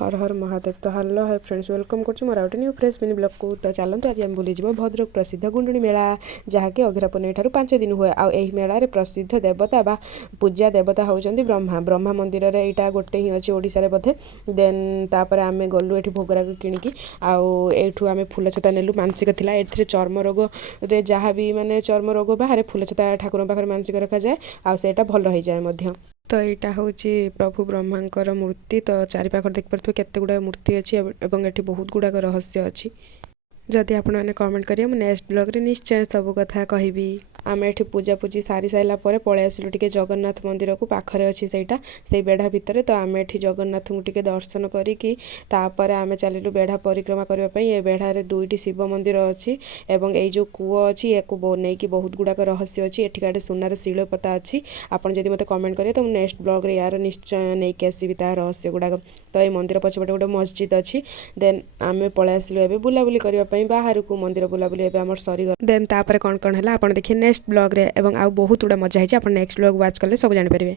हर हर महादेव। तो hello hi friends, welcome करछु मोर आउट न्यू फ्रेश मिनी ब्लॉग को। तो चलतु आज आम बुली जीव भद्रक प्रसिद्ध गुंडुणी मेला, जहाँकि अघिरा पुनई ठारू 5 दिन हुए। आ एही मेला रे प्रसिद्ध देवता बा पूजा देवता होउचंदी ब्रह्मा। ब्रह्मा मंदिर रे एटा गोटे ही अछि ओडिसा रे बोधे। देन तापर आमे गलु एठी भोगराग किनिकी आउ एठू आमे फूलछता नेलु। मानसिक थिला एथिरे चर्म रोग रे जहाँ भी माने चर्म रोग बाहरे फूलछता ठाकुर पाखरे मानसिक रखा जाए आ सेटा भल हो जाए मध्य। तो यहाँ हूँ प्रभु ब्रह्मांकर मूर्ति। तो चारिपाख देखिपे केते गुड़ा मूर्ति अच्छी एवं एठी बहुत गुड़ाक रहस्य अच्छी। जदि आपण मैंने कमेंट करेंगे मुझे नेक्स्ट ब्लॉग रे निश्चय सब कथा कहबी। आम एठी पूजा पूजी सारी सारा पर पलि आसिलु टिके जगन्नाथ मंदिर को पाखरे अच्छी सेटा से बेढ़ा भितर। तो आम एठी जगन्नाथ को टिके दर्शन करिकी तापर आमे चलिलु बेढ़ा परिक्रमा करबा पई। ए बेढ़ारे दुईटी शिव मंदिर अच्छी एवं ए जो कूओ अच्छी याको नेकी बहुत गुड़ाक रहस्य अच्छी। एठिकाटे सुनार शिलपता अच्छी। आपन जदि मते कमेंट करेंगे तो नेक्स्ट ब्लॉग रे यार निश्चय नेकी आसीबी ता रहस्य गुड़ाक। तो ये मंदिर पछपटे गोटे मस्जिद अच्छी। देन आमे पलि आसिलु एबे बुलाबुली करबा पई बाहर को मंदिर बुलाबुली एबे हमर सरी। देन तापर कौन कौन है आपन देखिए नेक्स्ट ब्लॉग रे एवं आउ बहुत गुड़ा मजा है। आप नेक्स्ट ब्लॉग वाच कले सब जानि परिबे।